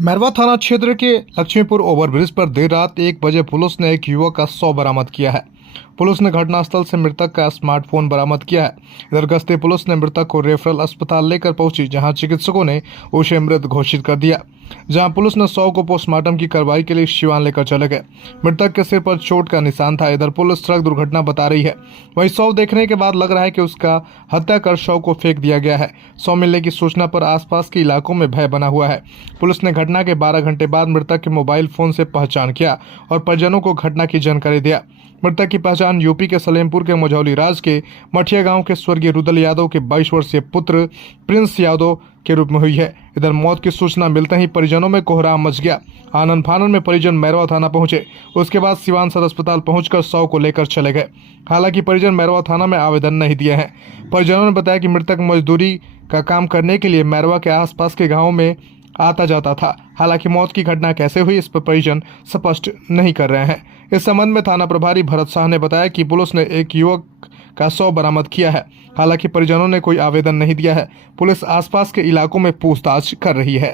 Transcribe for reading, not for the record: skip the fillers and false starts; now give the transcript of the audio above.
मैरवा थाना क्षेत्र के लक्ष्मीपुर ओवरब्रिज पर देर रात 1 बजे पुलिस ने एक युवक का शव बरामद किया है। पुलिस ने घटनास्थल से मृतक का स्मार्टफोन बरामद किया है। इधर गश्ती पुलिस ने मृतक को रेफरल अस्पताल लेकर पहुंची, जहां चिकित्सकों ने उसे मृत घोषित कर दिया। जहां पुलिस ने शव को पोस्टमार्टम की कार्रवाई के लिए सिवान लेकर चले गए। मृतक के सिर पर चोट का निशान था। इधर पुलिस सड़क दुर्घटना बता रही है। वहीं शव देखने के बाद लग रहा है कि उसका हत्या कर शव को फेंक दिया गया है। शव मिलने की सूचना पर आसपास के इलाकों में भय बना हुआ है। पुलिस ने घटना के 12 घंटे बाद मृतक के मोबाइल फोन से पहचान किया और परिजनों को घटना की जानकारी दिया। मृतक की पहचान यूपी के सलेमपुर के मझौली राज के मठिया गांव के स्वर्गीय रुदल यादव के 22 वर्षीय पुत्र प्रिंस यादव के रूप में हुई है। इधर मौत की सूचना मिलते ही परिजनों में कोहराम मच गया। आनन फानन में परिजन मैरवा थाना पहुंचे। उसके बाद सिवान सदर अस्पताल पहुंचकर शव को लेकर चले गए। हालांकि परिजन मैरवा थाना में आवेदन नहीं दिए हैं। परिजनों ने बताया कि मृतक मजदूरी का काम करने के लिए मैरवा के आसपास के गाँव में आता जाता था। हालांकि मौत की घटना कैसे हुई, इस पर परिजन स्पष्ट नहीं कर रहे हैं। इस संबंध में थाना प्रभारी भरत शाह ने बताया कि पुलिस ने एक युवक का शव बरामद किया है। हालांकि परिजनों ने कोई आवेदन नहीं दिया है। पुलिस आसपास के इलाकों में पूछताछ कर रही है।